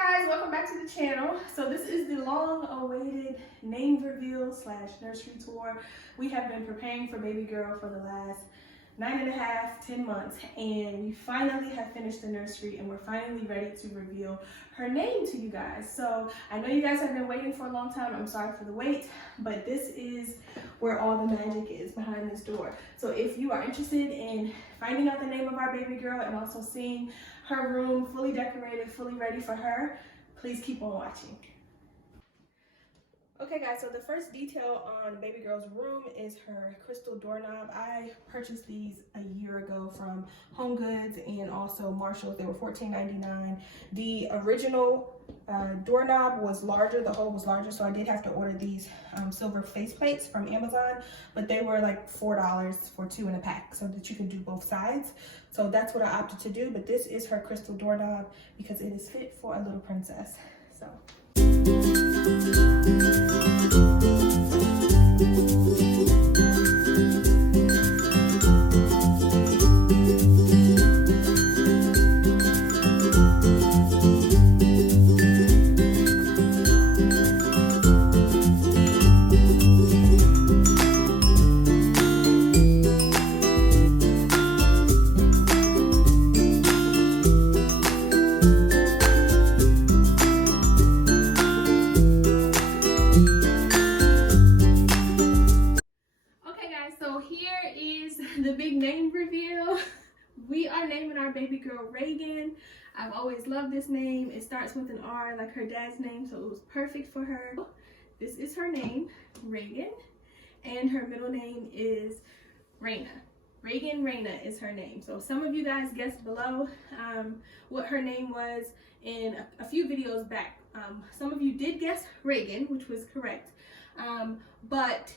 Guys, welcome back to the channel. So this is the long-awaited name reveal / nursery tour. We have been preparing for baby girl for the last 9.5, 10 months, and we finally have finished the nursery and we're finally ready to reveal her name to you guys. So I know you guys have been waiting for a long time. I'm sorry for the wait, but this is where all the magic is, behind this door. So if you are interested in finding out the name of our baby girl and also seeing her room fully decorated, fully ready for her, please keep on watching. Okay guys, so the first detail on baby girl's room is her crystal doorknob. I purchased these a year ago from Home Goods and also Marshalls. They were $14.99. The original doorknob was larger, the hole was larger, so I did have to order these silver faceplates from Amazon, but they were like $4 for 2 in a pack so that you can do both sides. So that's what I opted to do, but this is her crystal doorknob because it is fit for a little princess. So. The big name reveal. We are naming our baby girl Reagan. I've always loved this name. It starts with an R like her dad's name, so it was perfect for her. This is her name, Reagan, and her middle name is Raina. Reagan Raina is her name. So some of you guys guessed below what her name was in a few videos back. Some of you did guess Reagan, which was correct, but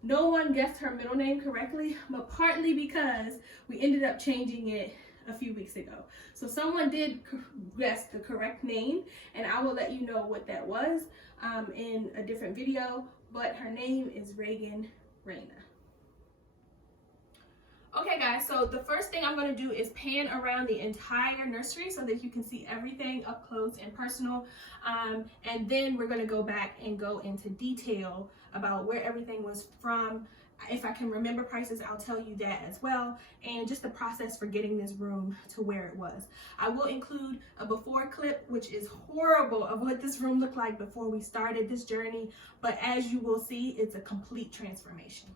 no one guessed her middle name correctly, but partly because we ended up changing it a few weeks ago. So someone did guess the correct name, and I will let you know what that was in a different video, but her name is Reagan Raina. Okay guys, so the first thing I'm going to do is pan around the entire nursery so that you can see everything up close and personal, and then we're going to go back and go into detail about where everything was from. If I can remember prices, I'll tell you that as well, and just the process for getting this room to where it was. I will include a before clip, which is horrible, of what this room looked like before we started this journey, but as you will see, it's a complete transformation.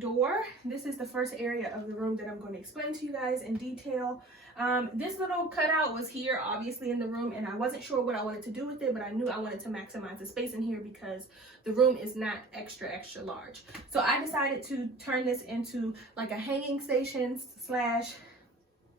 door. This is the first area of the room that I'm going to explain to you guys in detail. This little cutout was here obviously in the room, and I wasn't sure what I wanted to do with it, but I knew I wanted to maximize the space in here because the room is not extra large. So I decided to turn this into like a hanging station slash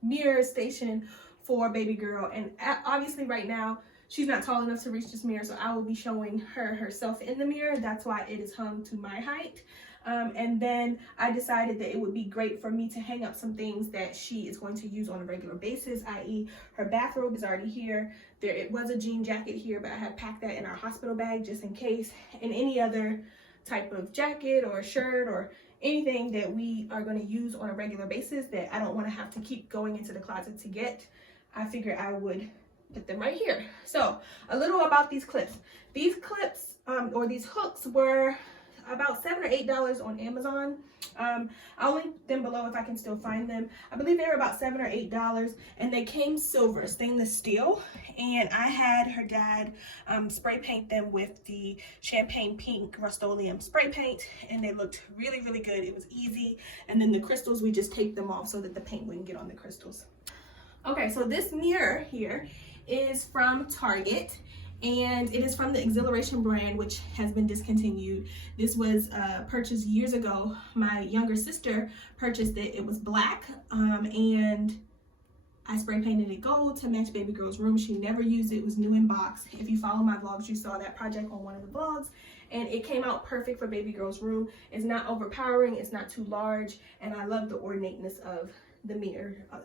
mirror station for baby girl. And obviously right now she's not tall enough to reach this mirror, so I will be showing her herself in the mirror. That's why it is hung to my height. And then I decided that it would be great for me to hang up some things that she is going to use on a regular basis, i.e. her bathrobe is already here. It was a jean jacket here, but I had packed that in our hospital bag just in case, and any other type of jacket or shirt or anything that we are going to use on a regular basis that I don't want to have to keep going into the closet to get. I figured I would put them right here. So a little about these clips. These clips or these hooks were about $7 or $8 on Amazon. I'll link them below if I can still find them. I believe they were about $7 or $8, and they came silver, stainless steel. And I had her dad spray paint them with the champagne pink Rust-Oleum spray paint, and they looked really good. It was easy. And then the crystals, we just taped them off so that the paint wouldn't get on the crystals. Okay, so this mirror here is from Target, and it is from the Exhilaration brand, which has been discontinued. This was purchased years ago. My younger sister purchased it. It was black, and I spray painted it gold to match baby girl's room. She never used it. It was new in box. If you follow my vlogs, you saw that project on one of the vlogs, and it came out perfect for baby girl's room. It's not overpowering, it's not too large, and I love the ornateness of the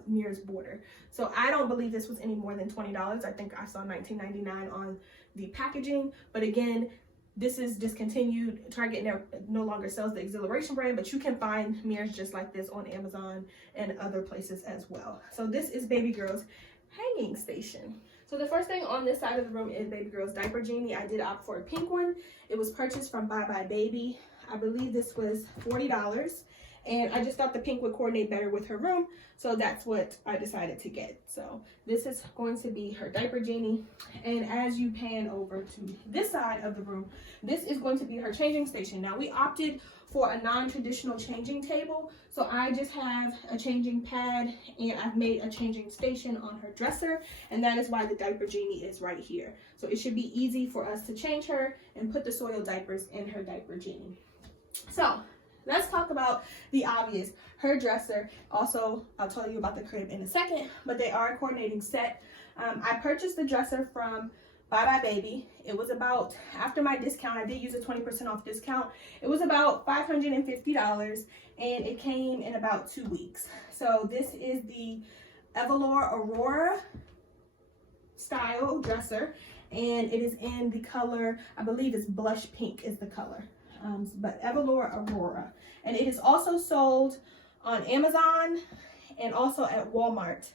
mirror's border. So I don't believe this was any more than $20. I think I saw $19.99 on the packaging, but again, this is discontinued. Target no longer sells the Exhilaration brand, but you can find mirrors just like this on Amazon and other places as well. So this is baby girl's hanging station. So the first thing on this side of the room is baby girl's Diaper Genie. I did opt for a pink one. It was purchased from Bye Bye Baby. I believe this was $40. And I just thought the pink would coordinate better with her room, so that's what I decided to get. So this is going to be her Diaper Genie. And as you pan over to this side of the room, this is going to be her changing station. Now we opted for a non-traditional changing table, so I just have a changing pad, and I've made a changing station on her dresser, and that is why the Diaper Genie is right here. So it should be easy for us to change her and put the soiled diapers in her Diaper Genie. So let's talk about the obvious, her dresser. Also, I'll tell you about the crib in a second, but they are a coordinating set. I purchased the dresser from Bye Bye Baby. It was about, after my discount, I did use a 20% off discount. It was about $550, and it came in about 2 weeks. So this is the Evalor Aurora style dresser, and it is in the color, I believe it's blush pink is the color. But Evalor Aurora, and it is also sold on Amazon and also at Walmart,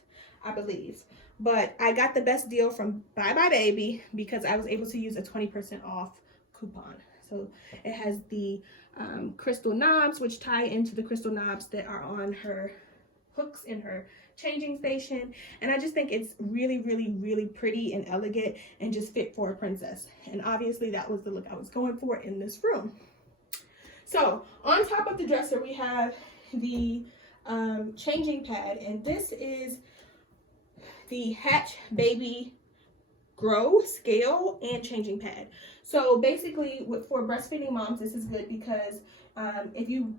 I believe. But I got the best deal from Bye Bye Baby because I was able to use a 20% off coupon. So it has the crystal knobs, which tie into the crystal knobs that are on her hooks in her changing station, and I just think it's really pretty and elegant and just fit for a princess. And obviously that was the look I was going for in this room. So on top of the dresser, we have the changing pad, and this is the Hatch Baby Grow scale and changing pad. So basically, for breastfeeding moms, this is good because if you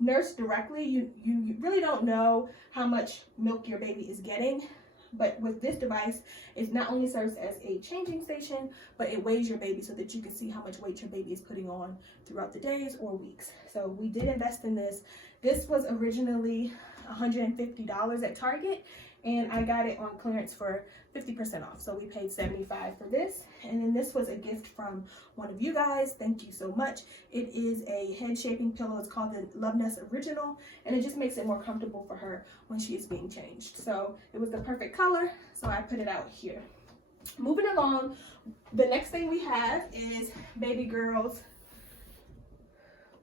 nurse directly, you really don't know how much milk your baby is getting. But with this device, it not only serves as a changing station, but it weighs your baby so that you can see how much weight your baby is putting on throughout the days or weeks. So we did invest in this. This was originally $150 at Target, and I got it on clearance for 50% off. So we paid $75 for this. And then this was a gift from one of you guys. Thank you so much. It is a head shaping pillow. It's called the Love Nest Original, and it just makes it more comfortable for her when she is being changed. So it was the perfect color, so I put it out here. Moving along, the next thing we have is baby girl's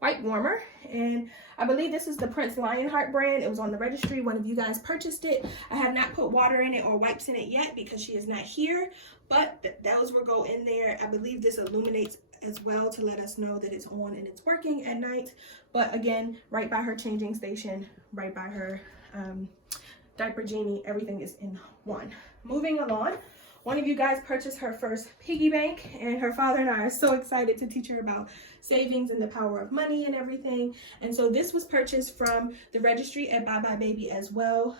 wipe warmer, and I believe this is the Prince Lionheart brand. It was on the registry. One of you guys purchased it. I have not put water in it or wipes in it yet because she is not here, but those will go in there. I believe this illuminates as well to let us know that it's on and it's working at night. But again, right by her changing station, right by her Diaper Genie, everything is in one. Moving along, one of you guys purchased her first piggy bank, and her father and I are so excited to teach her about savings and the power of money and everything. And so this was purchased from the registry at Bye Bye Baby as well.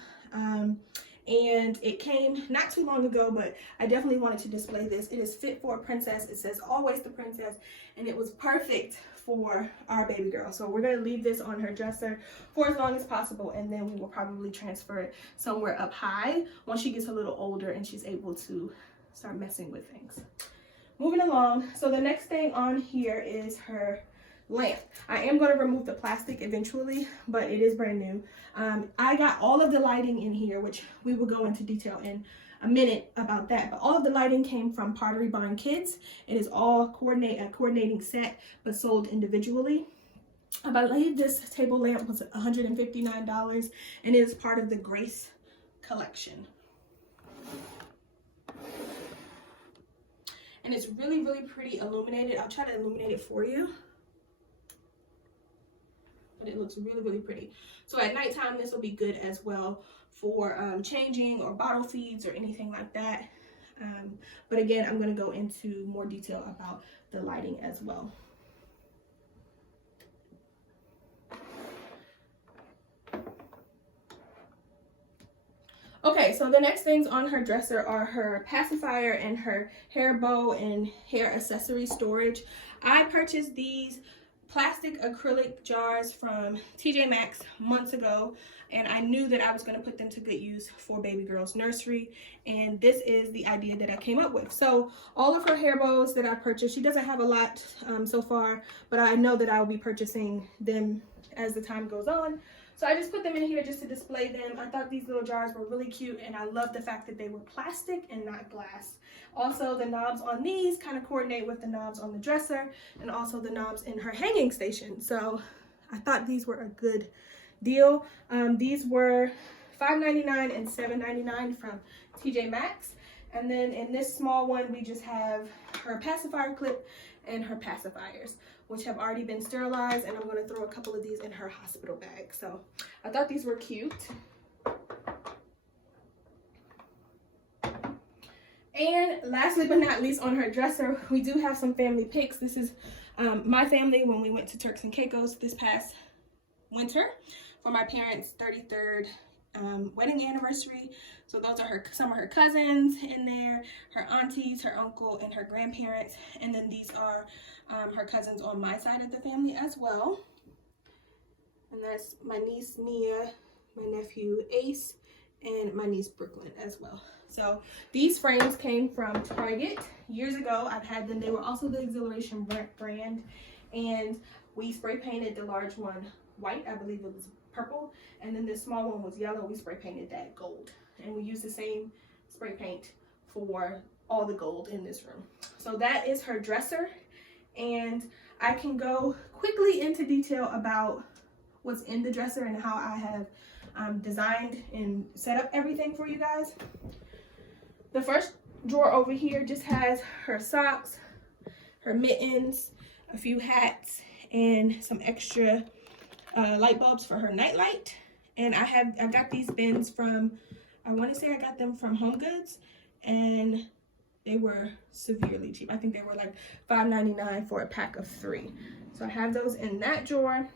And it came not too long ago, but I definitely wanted to display this. It is fit for a princess. It says always the princess, and it was perfect for our baby girl. So we're going to leave this on her dresser for as long as possible, and then we will probably transfer it somewhere up high once she gets a little older and she's able to start messing with things. Moving along, so the next thing on here is her lamp. I am going to remove the plastic eventually, but it is brand new. I got all of the lighting in here, which we will go into detail in a minute about that, but all of the lighting came from Pottery Kids. It is all a coordinating set, but sold individually. I believe this table lamp was $159, and it is part of the Grace collection. And it's really, really pretty illuminated. I'll try to illuminate it for you. But it looks really, really pretty. So at nighttime, this will be good as well for changing or bottle feeds or anything like that. But again, I'm going to go into more detail about the lighting as well. Okay, so the next things on her dresser are her pacifier and her hair bow and hair accessory storage. I purchased these plastic acrylic jars from TJ Maxx months ago, and I knew that I was going to put them to good use for baby girl's nursery, and this is the idea that I came up with. So all of her hair bows that I purchased, she doesn't have a lot so far, but I know that I will be purchasing them as the time goes on. So I just put them in here just to display them. I thought these little jars were really cute, and I love the fact that they were plastic and not glass. Also, the knobs on these kind of coordinate with the knobs on the dresser, and also the knobs in her hanging station. So I thought these were a good deal. These were $5.99 and $7.99 from TJ Maxx. And then in this small one, we just have her pacifier clip and her pacifiers, which have already been sterilized, and I'm going to throw a couple of these in her hospital bag. So I thought these were cute. And lastly but not least, on her dresser, we do have some family pics. This is my family when we went to Turks and Caicos this past winter for my parents' 33rd wedding anniversary. So those are some of her cousins in there, her aunties, her uncle, and her grandparents. And then these are her cousins on my side of the family as well. And that's my niece Mia, my nephew Ace, and my niece Brooklyn as well. So these frames came from Target years ago. I've had them. They were also the Exhilaration brand, and we spray painted the large one white. I believe it was purple, and then the small one was yellow. We spray painted that gold, and we used the same spray paint for all the gold in this room. So that is her dresser, and I can go quickly into detail about what's in the dresser and how I have designed and set up everything for you guys. The first drawer over here just has her socks, her mittens, a few hats, and some extra light bulbs for her nightlight. And I got these bins from, I want to say I got them from Home Goods, and they were severely cheap. I think they were like $5.99 for a pack of 3. So I have those in that drawer.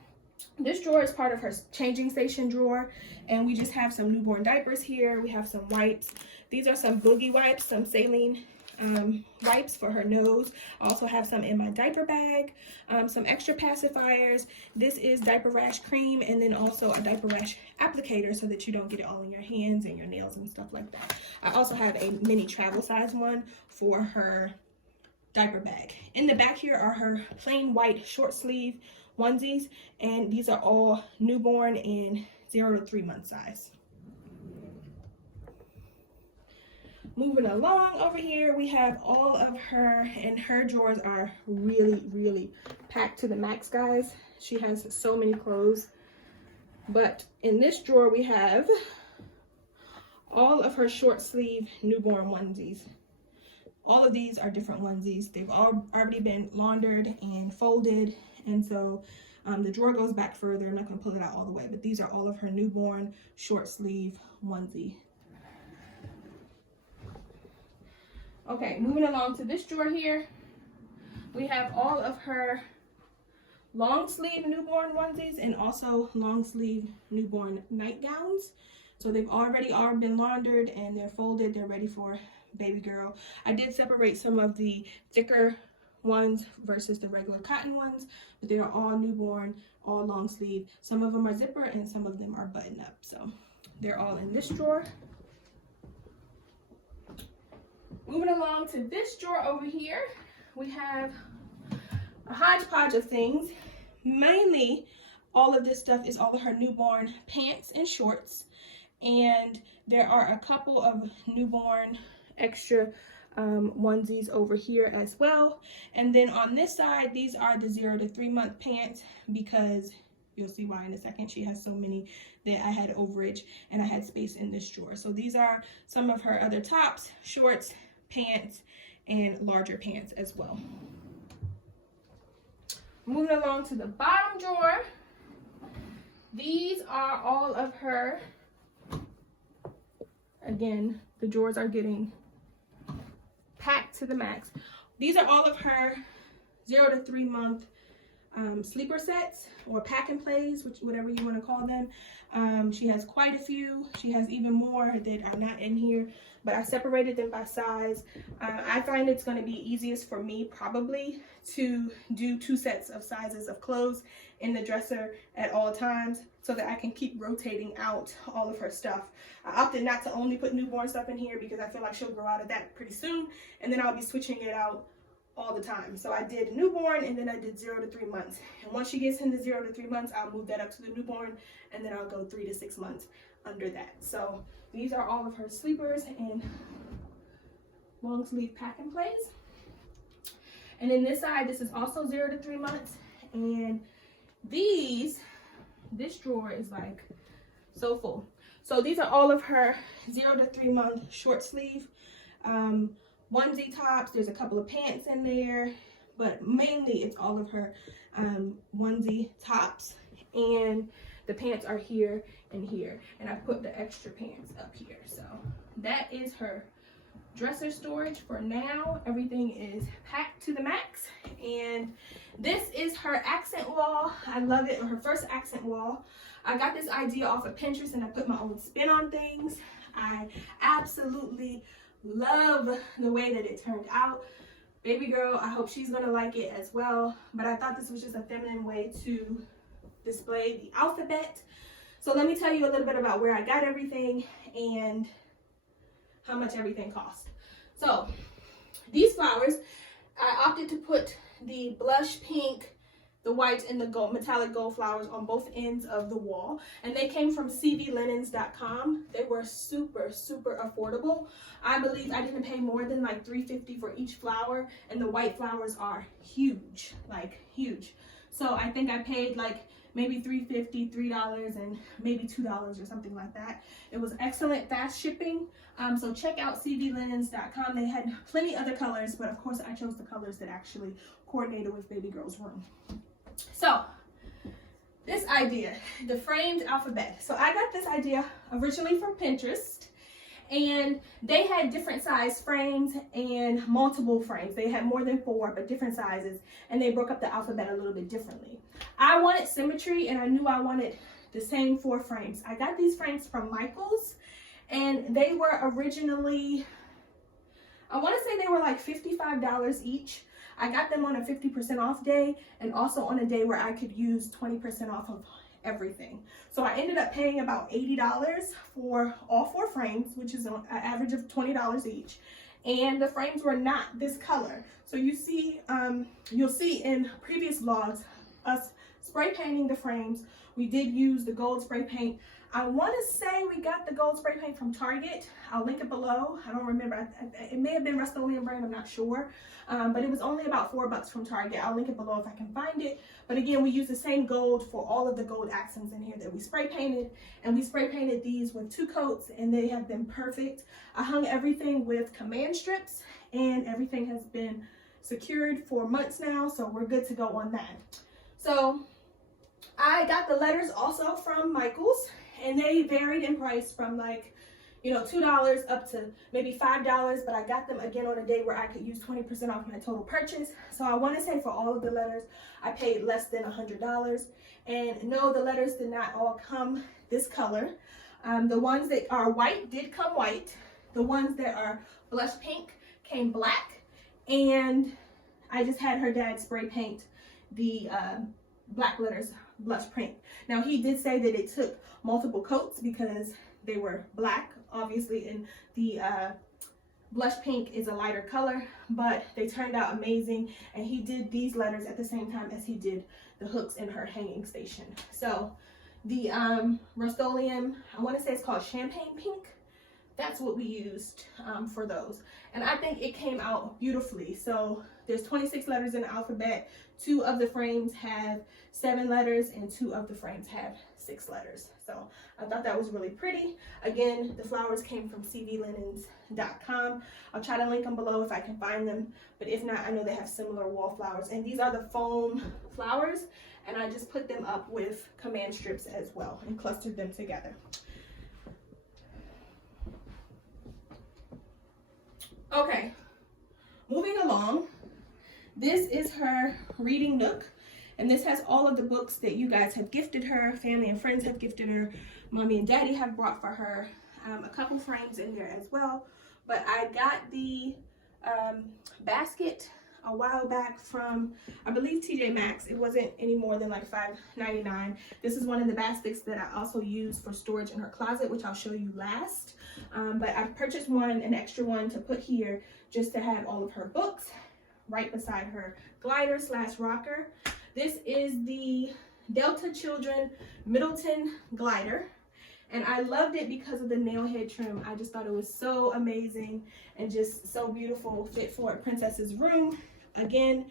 This drawer is part of her changing station drawer, and we just have some newborn diapers here. We have some wipes. These are some boogie wipes, some saline wipes for her nose. I also have some in my diaper bag, some extra pacifiers. This is diaper rash cream, and then also a diaper rash applicator so that you don't get it all in your hands and your nails and stuff like that. I also have a mini travel size one for her diaper bag. In the back here are her plain white short sleeve onesies, and these are all newborn and 0 to 3 month size. Moving along over here, we have all of her, and her drawers are really packed to the max, guys. She has so many clothes. But in this drawer, we have all of her short sleeve newborn onesies. all of these are different onesies. They've all already been laundered and folded, and so the drawer goes back further. I'm not going to pull it out all the way, but these are all of her newborn short sleeve onesie. Okay, moving along to this drawer here, we have all of her long sleeve newborn onesies and also long sleeve newborn nightgowns. So they've already all been laundered and they're folded. They're ready for baby girl. I did separate some of the thicker ones versus the regular cotton ones, but they are all newborn, all long sleeve. Some of them are zipper and some of them are button up. So they're all in this drawer. Moving along to this drawer over here, we have a hodgepodge of things. Mainly, all of this stuff is all of her newborn pants and shorts. And there are a couple of newborn extra onesies over here as well. And then on this side, these are the 0 to 3 month pants, because you'll see why in a second. She has so many that I had overage and I had space in this drawer. So these are some of her other tops, shorts, pants, and larger pants as well. Moving along to the bottom drawer, these are all of her, again, the drawers are getting packed to the max. These are all of her 0 to 3 month sleeper sets, or pack and plays, whatever you want to call them. She has quite a few. She has even more that are not in here, but I separated them by size. I find it's going to be easiest for me probably to do 2 sets of sizes of clothes in the dresser at all times, so that I can keep rotating out all of her stuff. I opted not to only put newborn stuff in here because I feel like she'll grow out of that pretty soon, and then I'll be switching it out all the time. So I did newborn, and then I did 0 to 3 months. And once she gets into 0 to 3 months, I'll move that up to the newborn, and then I'll go 3 to 6 months under that. So these are all of her sleepers and long sleeve pack and plays. And then this side, this is also 0 to 3 months. And this drawer is like so full. So these are all of her 0 to 3 month short sleeve onesie tops. There's a couple of pants in there, but mainly it's all of her onesie tops, and the pants are here and here, and I put the extra pants up here. So that is her dresser storage for now. Everything is packed to the max, and this is her accent wall. I love it. Her first accent wall. I got this idea off of Pinterest, and I put my own spin on things. I absolutely love the way that it turned out. Baby girl, I hope she's gonna like it as well, but I thought this was just a feminine way to display the alphabet. So let me tell you a little bit about where I got everything and how much everything cost. So these flowers, I opted to put the blush pink, the white, and the gold, metallic gold flowers on both ends of the wall, and they came from cvlinens.com. They were super affordable. I believe I didn't pay more than like $3.50 for each flower, and the white flowers are huge, like huge. So I think I paid like maybe $3.50, $3, and maybe $2 or something like that. It was excellent, fast shipping. So check out cvlinens.com. They had plenty other colors, but of course I chose the colors that actually coordinated with baby girl's room. So this idea, the framed alphabet. So I got this idea originally from Pinterest, and they had different size frames and multiple frames. They had more than 4, but different sizes, and they broke up the alphabet a little bit differently. I wanted symmetry, and I knew I wanted the same 4 frames. I got these frames from Michael's, and they were originally, I want to say they were like $55 each. I got them on a 50% off day, and also on a day where I could use 20% off of everything. So I ended up paying about $80 for all 4 frames, which is an average of $20 each. And the frames were not this color. So you see, you'll see in previous vlogs us spray painting the frames. We did use the gold spray paint. I want to say we got the gold spray paint from Target. I'll link it below. I don't remember. It may have been Rust-Oleum brand, I'm not sure. But it was only about $4 from Target. I'll link it below if I can find it. But again, we used the same gold for all of the gold accents in here that we spray painted. And we spray painted these with 2 coats, and they have been perfect. I hung everything with command strips, and everything has been secured for months now, so we're good to go on that. So I got the letters also from Michael's, and they varied in price from like, you know, $2 up to maybe $5, but I got them again on a day where I could use 20% off my total purchase. So I want to say for all of the letters, I paid less than $100. And no, the letters did not all come this color. The ones that are white did come white. The ones that are blush pink came black. And I just had her dad spray paint the black letters blush pink. Now he did say that it took multiple coats because they were black, obviously, and the blush pink is a lighter color, but they turned out amazing. And he did these letters at the same time as he did the hooks in her hanging station. So the Rust-Oleum, I want to say it's called Champagne Pink. That's what we used for those. And I think it came out beautifully. So there's 26 letters in the alphabet. 2 of the frames have 7 letters and 2 of the frames have 6 letters. So I thought that was really pretty. Again, the flowers came from cvlinens.com. I'll try to link them below if I can find them. But if not, I know they have similar wall flowers. And these are the foam flowers. And I just put them up with command strips as well and clustered them together. Okay, moving along, this is her reading nook, and this has all of the books that you guys have gifted her, family and friends have gifted her, mommy and daddy have brought for her, a couple frames in there as well. But I got the basket a while back from, I believe, TJ Maxx. It wasn't any more than like $5.99. This is one of the baskets that I also use for storage in her closet, which I'll show you last. But I purchased an extra one to put here just to have all of her books right beside her glider / rocker. This is the Delta Children Middleton glider. And I loved it because of the nail head trim. I just thought it was so amazing and just so beautiful, fit for a princess's room. Again,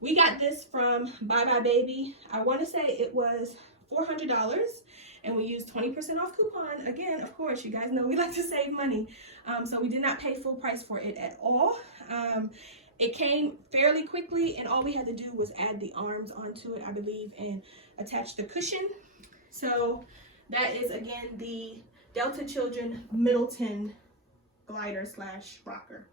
we got this from Bye Bye Baby. I want to say it was $400, and we used 20% off coupon. Again, of course, you guys know we like to save money. So we did not pay full price for it at all. It came fairly quickly, and all we had to do was add the arms onto it, I believe, and attach the cushion. So that is, again, the Delta Children Middleton glider / rocker.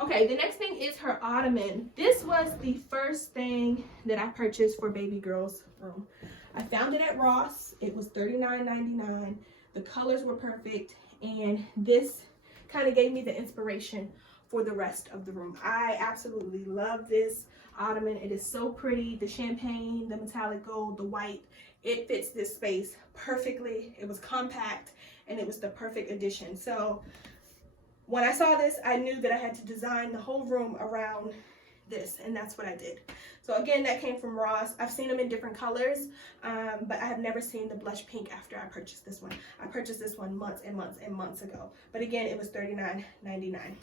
Okay, the next thing is her ottoman. This was the first thing that I purchased for baby girl's room. I found it at Ross. It was $39.99. The colors were perfect, and this kind of gave me the inspiration for the rest of the room. I absolutely love this ottoman. It is so pretty. The champagne, the metallic gold, the white, it fits this space perfectly. It was compact, and it was the perfect addition. So when I saw this, I knew that I had to design the whole room around this, and that's what I did. So again, that came from Ross. I've seen them in different colors, but I have never seen the blush pink after I purchased this one. I purchased this one months and months and months ago. But again, it was $39.99.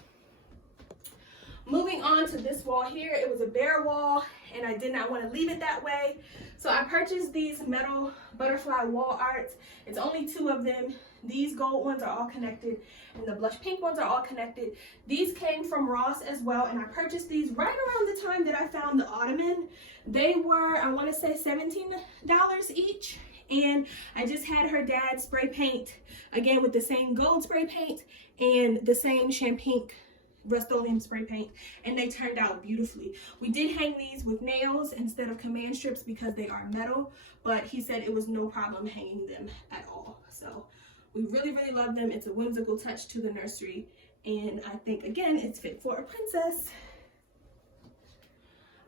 Moving on to this wall here, it was a bare wall, and I did not want to leave it that way. So I purchased these metal butterfly wall arts. It's only 2 of them. These gold ones are all connected, and the blush pink ones are all connected. These came from Ross as well, and I purchased these right around the time that I found the ottoman. They were, I want to say, $17 each, and I just had her dad spray paint, again with the same gold spray paint and the same champagne Rust-Oleum spray paint, and they turned out beautifully. We did hang these with nails instead of command strips because they are metal, but he said it was no problem hanging them at all. So we really, really love them. It's a whimsical touch to the nursery, and I think, again, it's fit for a princess.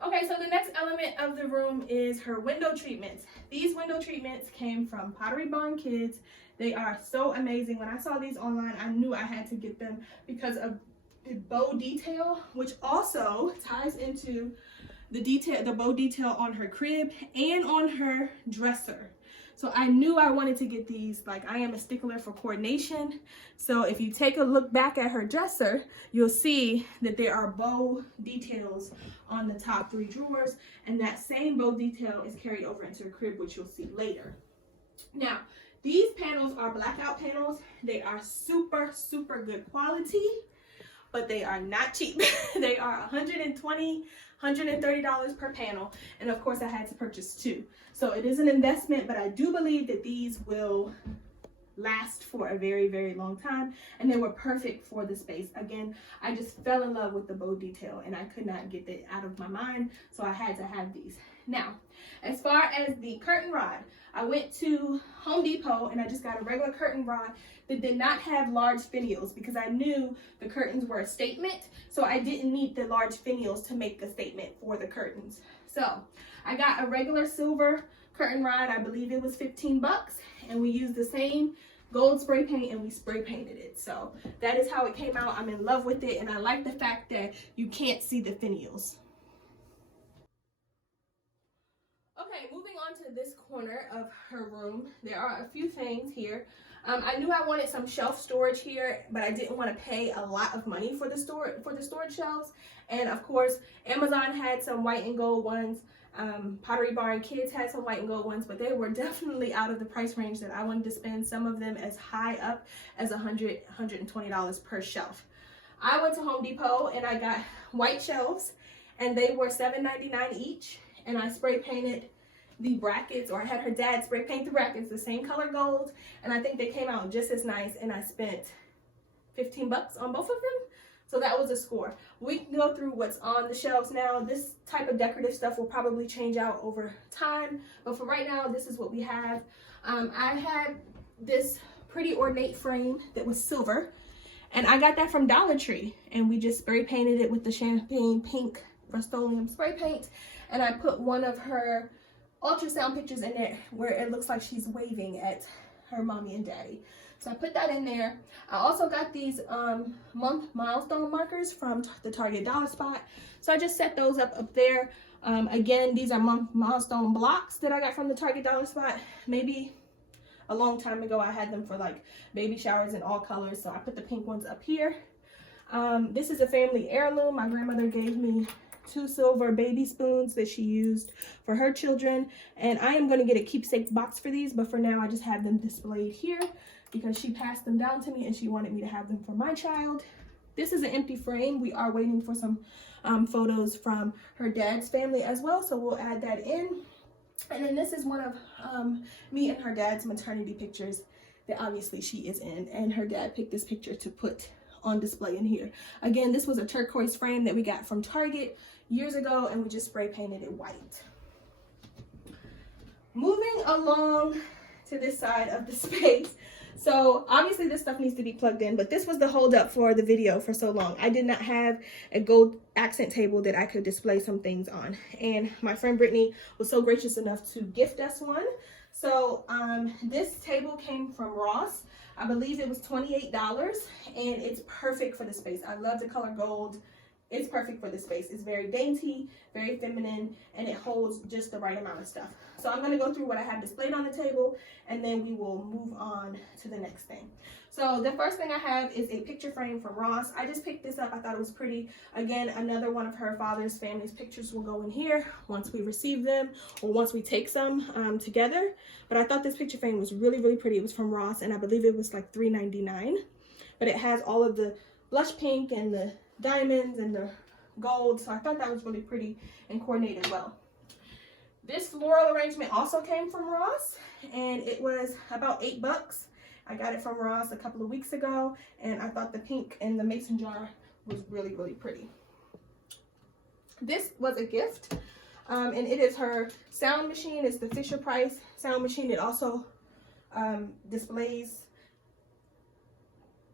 Okay, so the next element of the room is her window treatments. These window treatments came from Pottery Barn Kids. They are so amazing. When I saw these online, I knew I had to get them because of the bow detail, which also ties into the bow detail on her crib and on her dresser. So I knew I wanted to get these. Like, I am a stickler for coordination. So if you take a look back at her dresser, you'll see that there are bow details on the top 3 drawers, and that same bow detail is carried over into the crib, which you'll see later. Now, these panels are blackout panels. They are super, super good quality, but they are not cheap. They are $120, $130 per panel. And of course I had to purchase 2. So it is an investment, but I do believe that these will last for a very, very long time. And they were perfect for the space. Again, I just fell in love with the bow detail and I could not get that out of my mind. So I had to have these. Now, as far as the curtain rod, I went to Home Depot and I just got a regular curtain rod that did not have large finials because I knew the curtains were a statement. So I didn't need the large finials to make a statement for the curtains. So I got a regular silver curtain rod. I believe it was 15 bucks, and we used the same gold spray paint and we spray painted it. So that is how it came out. I'm in love with it, and I like the fact that you can't see the finials. Okay, moving on to this corner of her room, there are a few things here. I knew I wanted some shelf storage here, but I didn't want to pay a lot of money for the storage shelves. And of course, Amazon had some white and gold ones. Pottery Barn Kids had some white and gold ones, but they were definitely out of the price range that I wanted to spend. Some of them as high up as $100, $120 per shelf. I went to Home Depot and I got white shelves, and they were $7.99 each. And I spray painted the brackets, or I had her dad spray paint the brackets the same color gold, and I think they came out just as nice, and I spent 15 bucks on both of them. So that was a score. We can go through what's on the shelves now. This type of decorative stuff will probably change out over time, but for right now, this is what we have. I had this pretty ornate frame that was silver, and I got that from Dollar Tree, and we just spray painted it with the champagne pink Rust-Oleum spray paint, and I put one of her ultrasound pictures in there where it looks like she's waving at her mommy and daddy. So I put that in there. I also got these month milestone markers from the Target Dollar Spot. So I just set those up there. Again, these are month milestone blocks that I got from the Target Dollar Spot. Maybe a long time ago I had them for like baby showers in all colors. So I put the pink ones up here. This is a family heirloom. My grandmother gave me 2 silver baby spoons that she used for her children, and I am going to get a keepsake box for these, but for now I just have them displayed here because she passed them down to me and she wanted me to have them for my child. This is an empty frame. We are waiting for some photos from her dad's family as well, so we'll add that in. And then this is one of me and her dad's maternity pictures that obviously she is in, and her dad picked this picture to put on display in here. Again, this was a turquoise frame that we got from Target years ago, and we just spray painted it white. Moving along to this side of the space. So obviously this stuff needs to be plugged in, but this was the hold up for the video for so long. I did not have a gold accent table that I could display some things on, and my friend Brittany was so gracious enough to gift us one. So this table came from Ross. I believe it was $28, and it's perfect for the space. I love the color gold. It's perfect for the space. It's very dainty, very feminine, and it holds just the right amount of stuff. So I'm going to go through what I have displayed on the table, and then we will move on to the next thing. So the first thing I have is a picture frame from Ross. I just picked this up. I thought it was pretty. Again, another one of her father's family's pictures will go in here once we receive them, or once we take some together. But I thought this picture frame was really, really pretty. It was from Ross, and I believe it was like $3.99. But it has all of the blush pink and the diamonds and the gold, so I thought that was really pretty and coordinated well. This floral arrangement also came from Ross, and it was about $8. I got it from Ross a couple of weeks ago, and I thought the pink in the mason jar was really, really pretty. This was a gift, and it is her sound machine. It's the Fisher-Price sound machine. It also displays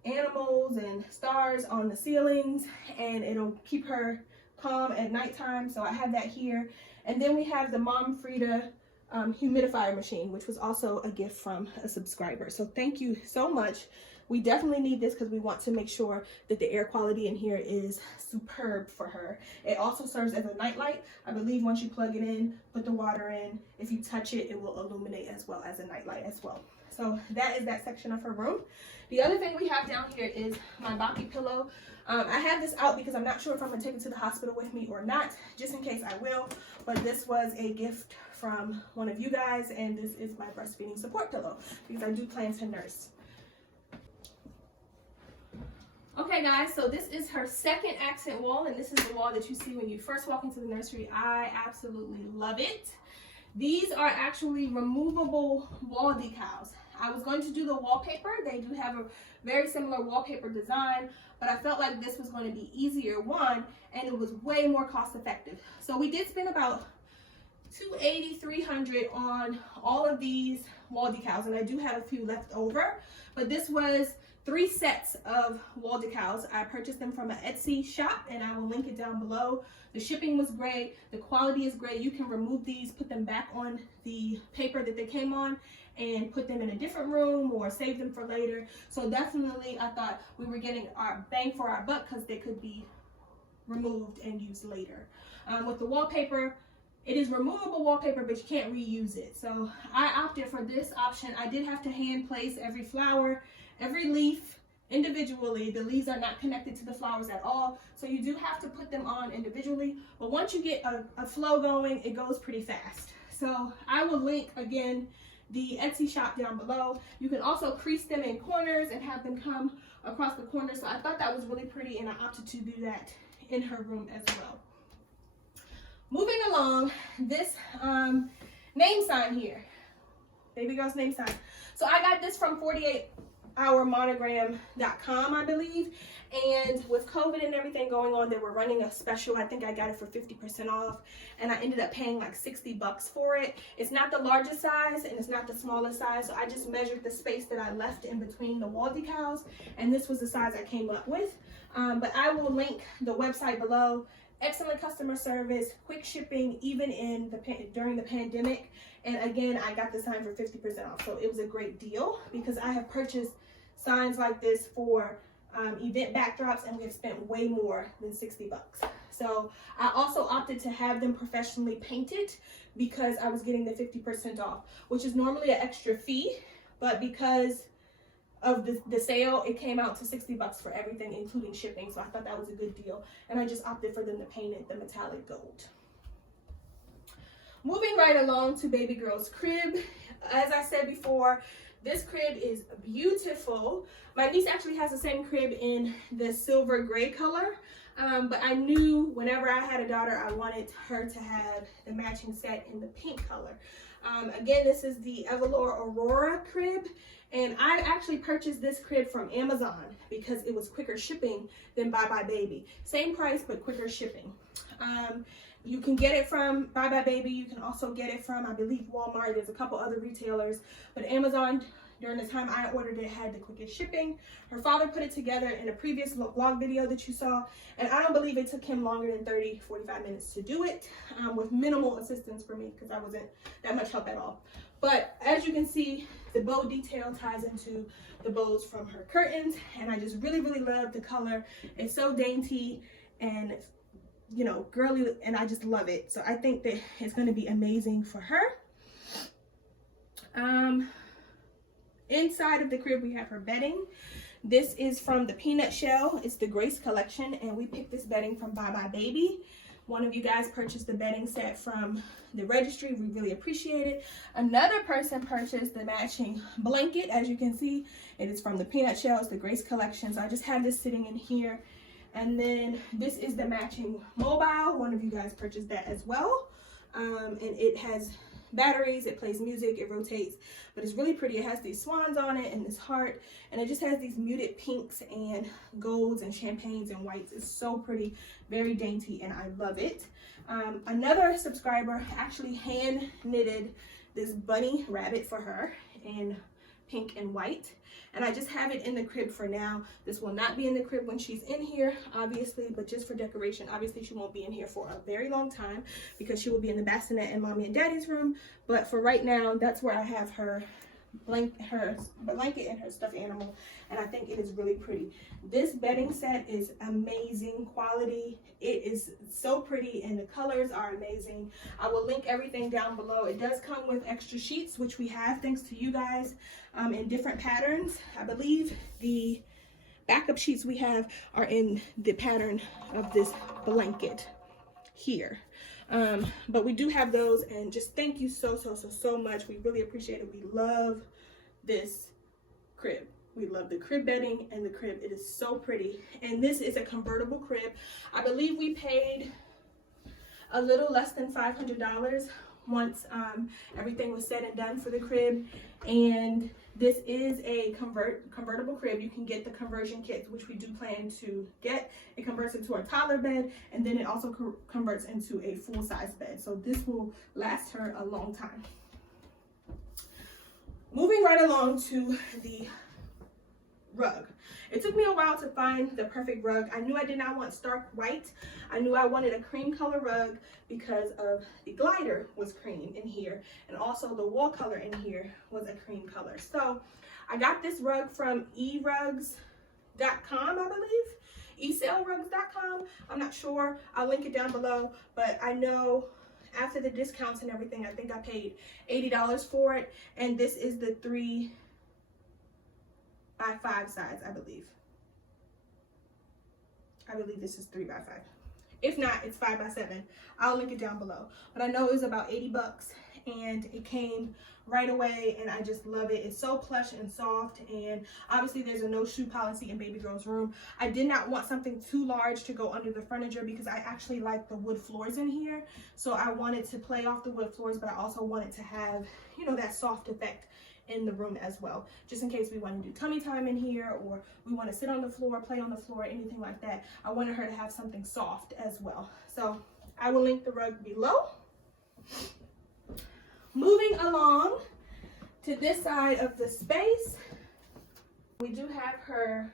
animals and stars on the ceilings, and it'll keep her calm at nighttime. So I have that here. And then we have the Mom Frida humidifier machine, which was also a gift from a subscriber. So thank you so much. We definitely need this because we want to make sure that the air quality in here is superb for her. It also serves as a nightlight. I believe once you plug it in, put the water in, if you touch it, it will illuminate as well as a nightlight as well. So that is that section of her room. The other thing we have down here is my Baki pillow. I have this out because I'm not sure if I'm gonna take it to the hospital with me or not, just in case I will. But this was a gift from one of you guys, and this is my breastfeeding support pillow because I do plan to nurse. Okay guys, so this is her second accent wall, and this is the wall that you see when you first walk into the nursery. I absolutely love it. These are actually removable wall decals. I was going to do the wallpaper. They do have a very similar wallpaper design, but I felt like this was going to be easier, one, and it was way more cost effective. So we did spend about $280, $300 on all of these wall decals, and I do have a few left over, but this was 3 sets of wall decals. I purchased them from an Etsy shop, and I will link it down below. The shipping was great. The quality is great. You can remove these, put them back on the paper that they came on, and put them in a different room or save them for later. So definitely, I thought we were getting our bang for our buck because they could be removed and used later. With the wallpaper, it is removable wallpaper, but you can't reuse it. So I opted for this option. I did have to hand place every flower, every leaf individually. The leaves are not connected to the flowers at all, so you do have to put them on individually. But once you get a flow going, it goes pretty fast. So I will link again the Etsy shop down below. You can also crease them in corners and have them come across the corners. So I thought that was really pretty, and I opted to do that in her room as well. Moving along, this name sign here, baby girl's name sign. So I got this from 48hourmonogram.com, I believe. And with COVID and everything going on, they were running a special. I think I got it for 50% off, and I ended up paying like $60 for it. It's not the largest size and it's not the smallest size, so I just measured the space that I left in between the wall decals, and this was the size I came up with. But I will link the website below. Excellent customer service, quick shipping, even in during the pandemic. And again, I got the sign for 50% off, so it was a great deal because I have purchased signs like this for event backdrops, and we have spent way more than $60. So I also opted to have them professionally painted because I was getting the 50% off, which is normally an extra fee, but because of the sale, it came out to $60 for everything, including shipping. So I thought that was a good deal, and I just opted for them to paint it the metallic gold. Moving right along to baby girl's crib. As I said before, this crib is beautiful. My niece actually has the same crib in the silver gray color, but I knew whenever I had a daughter, I wanted her to have the matching set in the pink color. Again, this is the Evalor Aurora crib, and I actually purchased this crib from Amazon because it was quicker shipping than Bye Bye Baby. Same price, but quicker shipping. You can get it from Bye Bye Baby. You can also get it from, I believe, Walmart. There's a couple other retailers, but Amazon, during the time I ordered it, had the quickest shipping. Her father put it together in a previous vlog video that you saw, and I don't believe it took him longer than 30-45 minutes to do it, with minimal assistance for me because I wasn't that much help at all. But as you can see, the bow detail ties into the bows from her curtains, and I just really, really love the color. It's so dainty and, you know, girly, and I just love it. So I think that it's going to be amazing for her. Inside of the crib, we have her bedding. This is from the Peanut Shell. It's the Grace collection, and we picked this bedding from Bye Bye Baby. One of you guys purchased the bedding set from the registry. We really appreciate it. Another person purchased the matching blanket. As you can see, it is from the Peanut Shell. It's the Grace collection. So I just have this sitting in here. And then this is the matching mobile. One of you guys purchased that as well. And it has batteries, it plays music, it rotates, but it's really pretty. It has these swans on it and this heart, and it just has these muted pinks and golds and champagnes and whites. It's so pretty, very dainty, and I love it. Another subscriber actually hand knitted this bunny rabbit for her in pink and white. And I just have it in the crib for now. This will not be in the crib when she's in here, obviously, but just for decoration. Obviously, she won't be in here for a very long time because she will be in the bassinet in mommy and daddy's room. But for right now, that's where I have her blanket and her stuffed animal, and I think it is really pretty. This bedding set is amazing quality. It is so pretty and the colors are amazing. I will link everything down below. It does come with extra sheets, which we have thanks to you guys, in different patterns. I believe the backup sheets we have are in the pattern of this blanket here. But we do have those, and just thank you so much. We really appreciate it. We love this crib. We love the crib bedding and the crib. It is so pretty. And this is a convertible crib. I believe we paid a little less than $500 once everything was said and done for the crib. And this is a convertible crib. You can get the conversion kits, which we do plan to get. It converts into a toddler bed, and then it also converts into a full-size bed. So this will last her a long time. Moving right along to the rug. It took me a while to find the perfect rug. I knew I did not want stark white. I knew I wanted a cream color rug because of the glider was cream in here, and also the wall color in here was a cream color. So I got this rug from erugs.com, I believe, eSaleRugs.com. I'm not sure. I'll link it down below, but I know after the discounts and everything, I think I paid $80 for it, and this is the 3 by 5 size, I believe. I believe this is 3 by 5. If not, it's 5 by 7. I'll link it down below. But I know it was about 80 bucks, and it came right away, and I just love it. It's so plush and soft, and obviously there's a no shoe policy in baby girl's room. I did not want something too large to go under the furniture because I actually like the wood floors in here. So I wanted to play off the wood floors, but I also wanted to have, you know, that soft effect in the room as well, just in case we want to do tummy time in here, or we want to sit on the floor, play on the floor, anything like that. I wanted her to have something soft as well. So I will link the rug below. Moving along to this side of the space, we do have her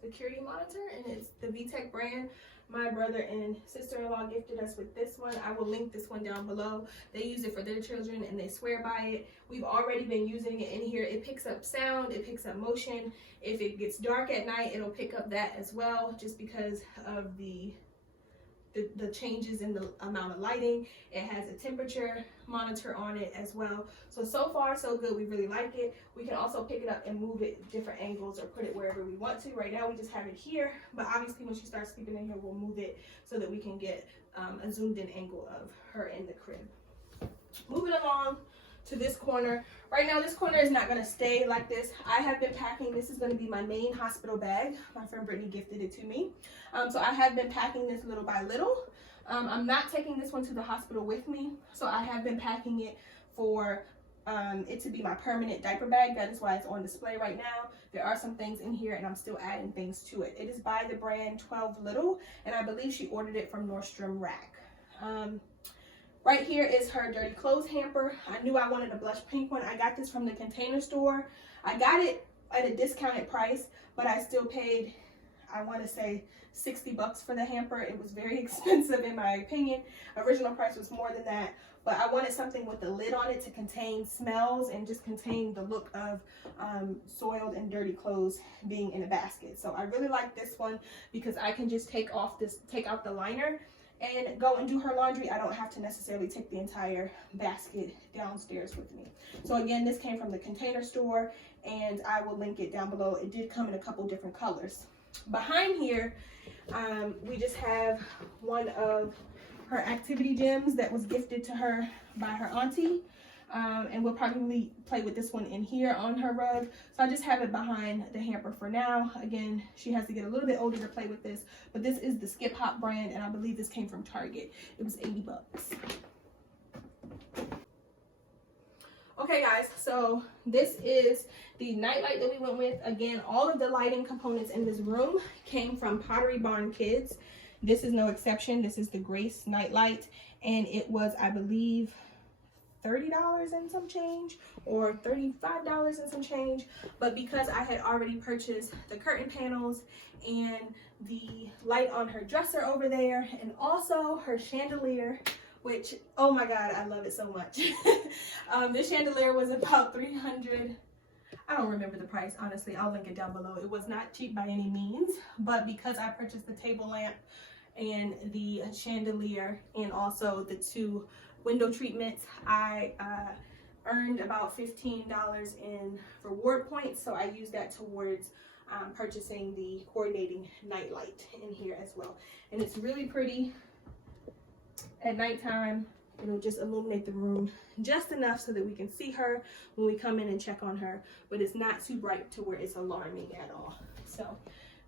security monitor, and it's the VTech brand. My brother and sister-in-law gifted us with this one. I will link this one down below. They use it for their children and they swear by it. We've already been using it in here. It picks up sound, it picks up motion. If it gets dark at night, it'll pick up that as well, just because of the changes in the amount of lighting. It has a temperature monitor on it as well. So far so good. We really like it. We can also pick it up and move it different angles or put it wherever we want to. Right now we just have it here, but obviously when she starts sleeping in here, we'll move it so that we can get a zoomed in angle of her in the crib. Moving along to this corner. Right now this corner is not going to stay like this. I have been packing. This is going to be my main hospital bag. My friend Brittany gifted it to me. So I have been packing this little by little. I'm not taking this one to the hospital with me, so I have been packing it for it to be my permanent diaper bag. That is why it's on display right now. There are some things in here and I'm still adding things to it. It is by the brand 12 Little, and I believe she ordered it from Nordstrom Rack. Right here is her dirty clothes hamper. I knew I wanted a blush pink one. I got this from the Container Store. I got it at a discounted price, but I still paid, I want to say, 60 bucks for the hamper. It was very expensive in my opinion. Original price was more than that, but I wanted something with a lid on it to contain smells and just contain the look of soiled and dirty clothes being in a basket. So I really like this one because I can just take out the liner and go and do her laundry. I don't have to necessarily take the entire basket downstairs with me. So again, this came from the Container Store, and I will link it down below. It did come in a couple different colors. Behind here, we just have one of her activity gems that was gifted to her by her auntie. And we'll probably play with this one in here on her rug. So I just have it behind the hamper for now. Again, she has to get a little bit older to play with this, but this is the Skip Hop brand, and I believe this came from Target. It was 80 bucks. Okay guys, so this is the nightlight that we went with. Again, all of the lighting components in this room came from Pottery Barn Kids. This is no exception. This is the Grace nightlight, and it was, I believe, $30 and some change, or $35 and some change. But because I had already purchased the curtain panels and the light on her dresser over there, and also her chandelier, which, oh my God, I love it so much. This chandelier was about $300. I don't remember the price, honestly. I'll link it down below. It was not cheap by any means, but because I purchased the table lamp and the chandelier and also the 2 window treatments, I earned about $15 in reward points. So I used that towards purchasing the coordinating night light in here as well. And it's really pretty. At nighttime, it'll just illuminate the room just enough so that we can see her when we come in and check on her, but it's not too bright to where it's alarming at all. So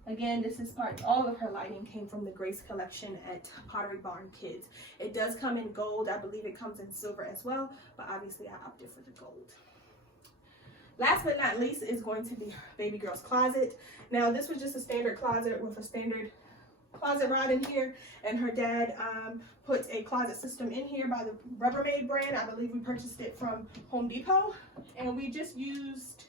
again, this is all of her lighting came from the Grace collection at Pottery Barn Kids. It does come in gold. I believe it comes in silver as well, but obviously I opted for the gold. Last but not least is going to be baby girl's closet. Now this was just a standard closet with a standard closet rod in here, and her dad put a closet system in here by the Rubbermaid brand. I believe we purchased it from Home Depot, and we just used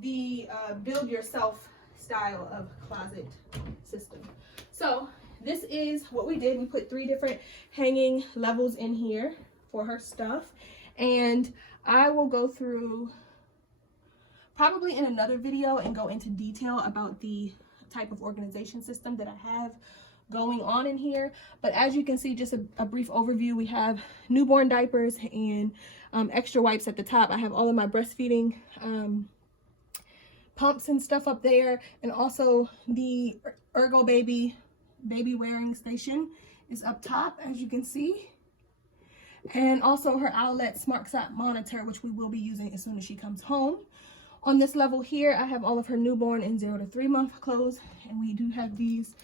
the build yourself style of closet system. So this is what we did. We put 3 different hanging levels in here for her stuff, and I will go through probably in another video and go into detail about the type of organization system that I have going on in here. But as you can see, just a brief overview, we have newborn diapers and extra wipes at the top. I have all of my breastfeeding pumps and stuff up there, and also the Ergo baby wearing station is up top, as you can see, and also her Owlet SmartSat monitor, which we will be using as soon as she comes home. On this level here, I have all of her newborn and 0 to 3 month clothes, and we do have these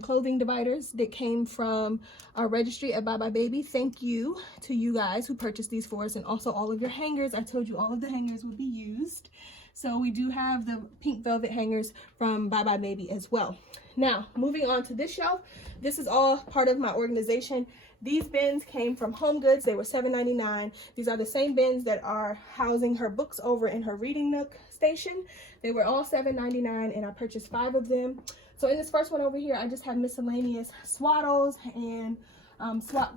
clothing dividers that came from our registry at Bye Bye Baby. Thank you to you guys who purchased these for us, and also all of your hangers. I told you all of the hangers would be used. So we do have the pink velvet hangers from Bye Bye Baby as well. Now, moving on to this shelf, this is all part of my organization. These bins came from Home Goods. They were $7.99. These are the same bins that are housing her books over in her reading nook station. They were all $7.99, and I purchased 5 of them. So in this first one over here, I just have miscellaneous swaddles and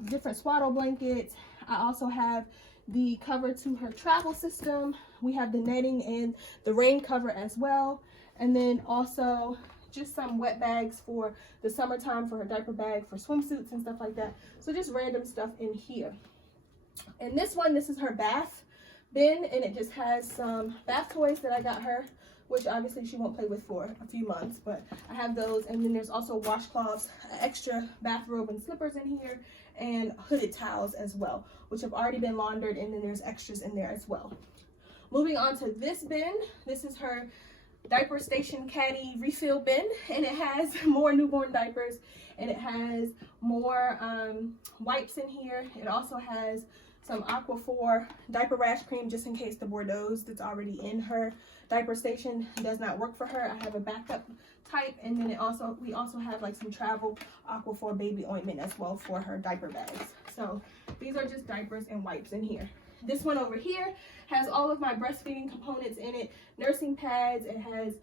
different swaddle blankets. I also have the cover to her travel system. We have the netting and the rain cover as well. And then also just some wet bags for the summertime, for her diaper bag, for swimsuits and stuff like that. So just random stuff in here. And this one, this is her bath bin, and it just has some bath toys that I got her, which obviously she won't play with for a few months, but I have those. And then there's also washcloths, extra bathrobe and slippers in here, and hooded towels as well, which have already been laundered, and then there's extras in there as well. Moving on to this bin, this is her diaper station caddy refill bin, and it has more newborn diapers, and it has more wipes in here. It also has some Aquaphor diaper rash cream, just in case the Bordeaux that's already in her diaper station does not work for her. I have a backup type, and then we also have like some travel Aquaphor baby ointment as well for her diaper bags. So these are just diapers and wipes in here. This one over here has all of my breastfeeding components in it, nursing pads. It has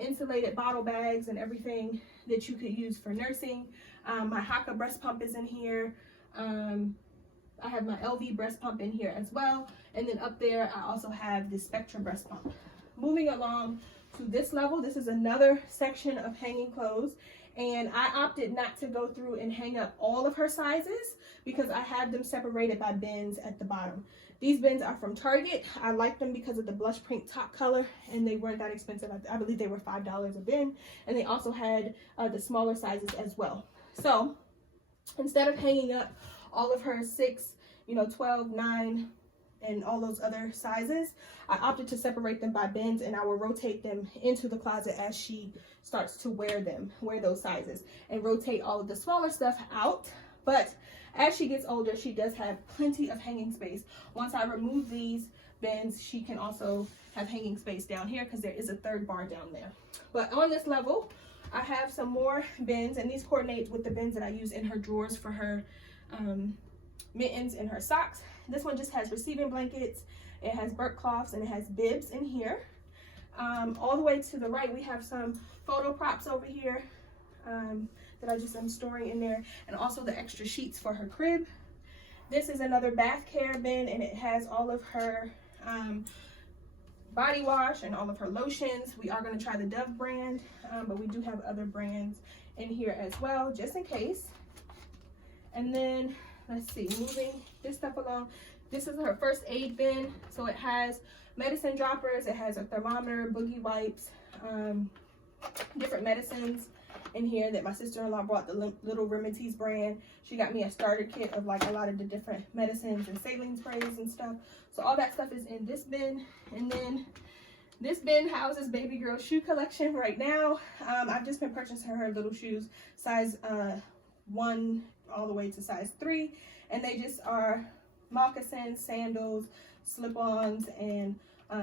insulated bottle bags and everything that you could use for nursing. My Haka breast pump is in here. I have my LV breast pump in here as well. And then up there, I also have the Spectra breast pump. Moving along to this level, this is another section of hanging clothes. And I opted not to go through and hang up all of her sizes because I have them separated by bins at the bottom. These bins are from Target. I like them because of the blush pink top color, and they weren't that expensive. I believe they were $5 a bin, and they also had the smaller sizes as well. So instead of hanging up all of her 6, 12, 9, and all those other sizes, I opted to separate them by bins, and I will rotate them into the closet as she starts to wear those sizes, and rotate all of the smaller stuff out. But as she gets older, she does have plenty of hanging space. Once I remove these bins, she can also have hanging space down here because there is a 3rd bar down there. But on this level, I have some more bins, and these coordinate with the bins that I use in her drawers for her mittens and her socks. This one just has receiving blankets, it has burp cloths, and it has bibs in here. All the way to the right, we have some photo props over here that I just am storing in there, and also the extra sheets for her crib. This is another bath care bin, and it has all of her body wash and all of her lotions. We are going to try the Dove brand, but we do have other brands in here as well, just in case. And then, let's see, moving this stuff along. This is her first aid bin, so it has medicine droppers, it has a thermometer, boogie wipes, different medicines in here that my sister-in-law brought, the Little Remedies brand. She got me a starter kit of like a lot of the different medicines and saline sprays and stuff. So all that stuff is in this bin. And then this bin houses baby girl's shoe collection right now. I've just been purchasing her little shoes, size 1 all the way to size 3. And they just are moccasins, sandals, slip-ons, and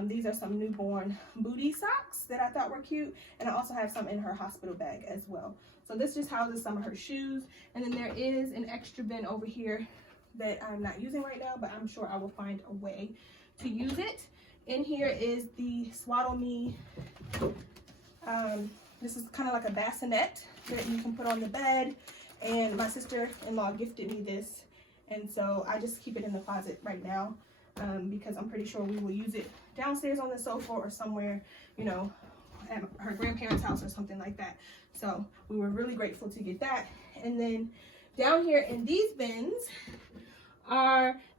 these are some newborn booty socks that I thought were cute. And I also have some in her hospital bag as well. So this just houses some of her shoes. And then there is an extra bin over here that I'm not using right now, but I'm sure I will find a way to use it. In here is the Swaddle Me. This is kind of like a bassinet that you can put on the bed. And my sister-in-law gifted me this. And so I just keep it in the closet right now. Because I'm pretty sure we will use it downstairs on the sofa or somewhere, you know, at her grandparents' house or something like that. So we were really grateful to get that. And then down here in these bins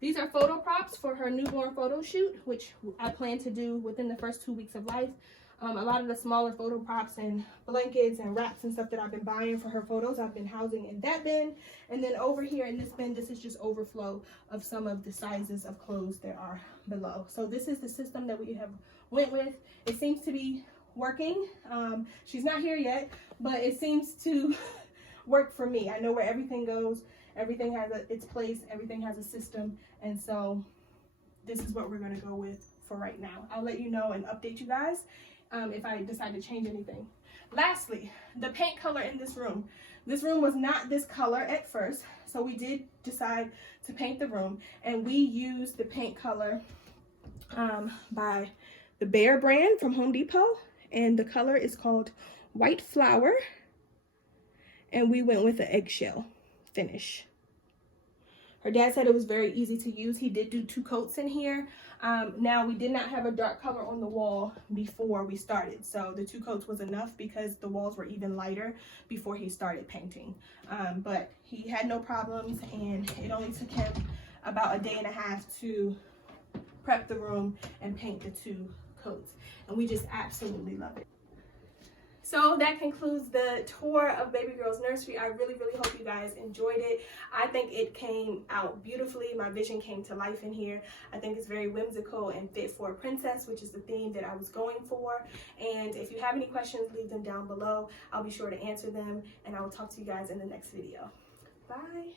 these are photo props for her newborn photo shoot, which I plan to do within the first 2 weeks of life. A lot of the smaller photo props and blankets and wraps and stuff that I've been buying for her photos, I've been housing in that bin. And then over here in this bin, this is just overflow of some of the sizes of clothes that are below. So this is the system that we have went with. It seems to be working. She's not here yet, but it seems to work for me. I know where everything goes. Everything has its place. Everything has a system. And so this is what we're going to go with for right now. I'll let you know and update you guys if I decide to change anything. Lastly, the paint color in this room. This room was not this color at first, so we did decide to paint the room, and we used the paint color by the Bear brand from Home Depot, and the color is called White Flower, and we went with an eggshell finish. Her dad said it was very easy to use. He did do 2 coats in here. Now, we did not have a dark color on the wall before we started, so the 2 coats was enough because the walls were even lighter before he started painting. But he had no problems, and it only took him about a day and a half to prep the room and paint the 2 coats, and we just absolutely love it. So that concludes the tour of baby girl's nursery. I really hope you guys enjoyed it. I think it came out beautifully. My vision came to life in here. I think it's very whimsical and fit for a princess, which is the theme that I was going for. And if you have any questions, leave them down below. I'll be sure to answer them, and I will talk to you guys in the next video. Bye.